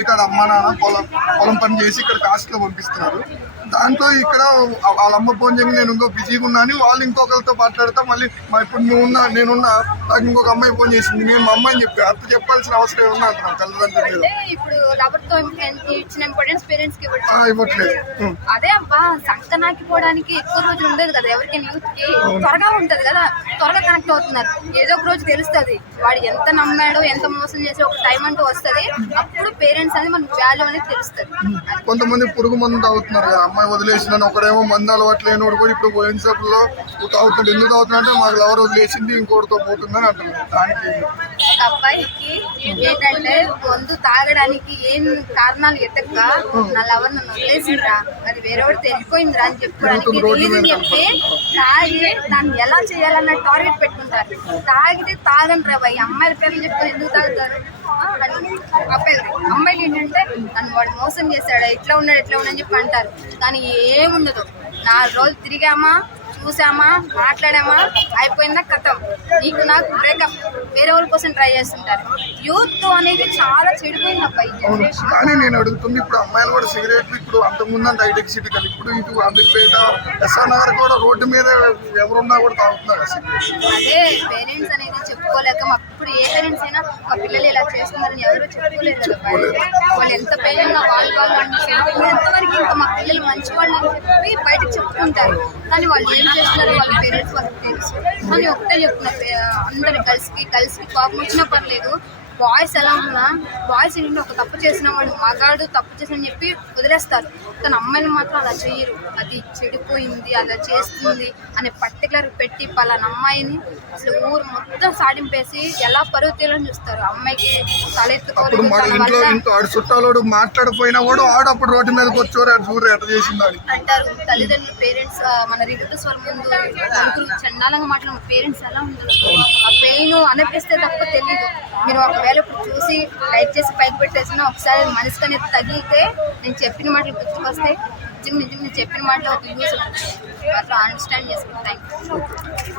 ఇంటికాడ అమ్మ నాన్న పొలం పొలం పని చేసి ఇక్కడ కాస్ట్లో పంపిస్తున్నారు. దాంట్లో ఇక్కడ వాళ్ళ అమ్మ ఫోన్ చేసి నేను ఇంకో బిజీగా ఉన్నాను వాళ్ళు ఇంకొకరితో మాట్లాడతా మళ్ళీ మా ఇప్పుడు నువ్వు ఉన్నా నేనున్నా నాకు ఇంకొక అమ్మాయి ఫోన్ చేసింది నేను మా అమ్మాయిని చెప్పి అర్థం చెప్పాల్సిన అవసరం ఏమన్నా అంటున్నాను తల్లిదండ్రుల ఇవ్వట్లేదు. అదే అబ్బా సంకనాకి పోవడానికి ఎక్కువ రోజులు ఉండదు కదా ఎవరికి యూత్కి త్వరగా ఉంటది కదా. త్వరగా కనెక్ట్ అవుతున్నారు. ఏదో ఒక రోజు తెలుస్తుంది. వాడు ఎంత నమ్మాడో ఎంత మోసం చేసి ఒక టైం అంటూ వస్తది. అప్పుడు పేరెంట్స్ అనేది మనకు వాల్యూ అనేది తెలుస్తుంది. కొంతమంది పురుగు మందు తాగుతున్నారు కదా అమ్మాయి వదిలేసిందని ఒకడేమో మందు అలవాటు లేనివాడు కూడా ఇప్పుడు పోయిన లో తాగుతున్నాడు ఎందుకు తాగుతున్నా మాకు ఎవరు వదిలేసింది ఇంకోటితో పోతుందని అంటున్నారు. దానికి ఒక అబ్బాయికి ఏంటంటే మందు తాగడానికి ఏం కారణాలు ఎత్తక నా లవర్ నన్ను వదిలేసిందిరా అది వేరే వాడితో వెళ్ళిపోయిందిరా అని చెప్పుకోవడానికి రీజన్ చెప్తే తాగి దాన్ని ఎలా చేయాలన్న టార్గెట్ పెట్టుకుంటారు. తాగితే తాగండి రా భయ్. అమ్మాయిల పేర్లు చెప్పుకొని ఎందుకు తాగుతారు? అబ్బాయిలు అమ్మాయిలు ఏంటంటే నన్ను వాడు మోసం చేశాడు ఎట్లా ఉన్నాడు ఎట్లా ఉన్నాడు అని చెప్పి అంటారు. కానీ ఏముండదు. నాలుగు రోజులు తిరిగామా చూసామా? మాట్లాడామా? అయిపోయిందా కథం. నీకు నాకు బ్రేకప్. వేరే వాళ్ళ కోసం ట్రై చేస్తుంటారు. యూత్ అనేది చాలా చెడిపోయింది అబ్బాయి కానీ నేను అడుగుతుంది ఇప్పుడు అమ్మాయిలు కూడా సిగరెట్లు ఇప్పుడు అంతకుముందు అంత హైటెక్ సిటీ కానీ ఇప్పుడు ఇటు అమీర్పేట ఎస్ఆర్ నగర్ కూడా రోడ్డు మీద ఎవరున్నా కూడా తాగుతున్నారు సిగరెట్ అదే పేరెంట్స్ అనేది చెప్పుకోలేక మా ఇప్పుడు ఏ పేరెంట్స్ అయినా మా పిల్లలు ఇలా చేస్తున్నారని ఎవరు చెప్పుకోలేరు బయట. వాళ్ళు ఎంత పెయిన్ ఉన్నా వాళ్ళు వాళ్ళు అంటే ఎంతవరకు ఇంకా మా పిల్లలు మంచి వాళ్ళు అని చెప్పి బయటకు చెప్పుకుంటారు. కానీ వాళ్ళు ఏం చేస్తున్నారో? వాళ్ళ పేరెంట్స్ వాళ్ళకి తెలుసు. కానీ ఒకటే చెప్తున్నారు పే- కలిసి కలిసి గర్ల్స్కి కోపం వచ్చినా పర్లేదు. బాయ్స్ ఎలా ఉన్నా బాయ్స్ ఏంటంటే ఒక తప్పు చేసిన వాడు మగాడు తప్పు చేసిన చెప్పి వదిలేస్తారు. కానీ అమ్మాయిలు మాత్రం అలా చేయరు. అది చెడిపోయింది అలా చేస్తుంది అనే పర్టికులర్ పెట్టి పలానా అమ్మాయిని అసలు ఊరు మొత్తం సాడింపేసి ఎలా పరువు తీయాలని చూస్తారు. అమ్మాయికి తలెత్తుకోలేదు ఆడు చుట్టాలోడు మాట్లాడిపోయినా కూడా ఆడు అప్పుడు రోడ్డు మీదకి వచ్చారు అని. అంటారు. తల్లిదండ్రులు పేరెంట్స్ మన రిలేటివ్స్ వాళ్ళ ముందు చండాలంగా మాట్లాడిన పేరెంట్స్ ఎలా ఉంటారు అనిపిస్తే తప్ప తెలియదు మీరు ఒకవేళ ఇప్పుడు చూసి లైక్ చేసి పైకి పెట్టేసినా ఒకసారి మనసుకు అనేది తగిలితే నేను చెప్పిన మాటలు గుర్తుకొస్తే నిజంగా నిజంగా నేను చెప్పిన మాటలు ఒక యూస్ ఉంటుంది అట్లా అండర్స్టాండ్ చేసుకుంటాను యూ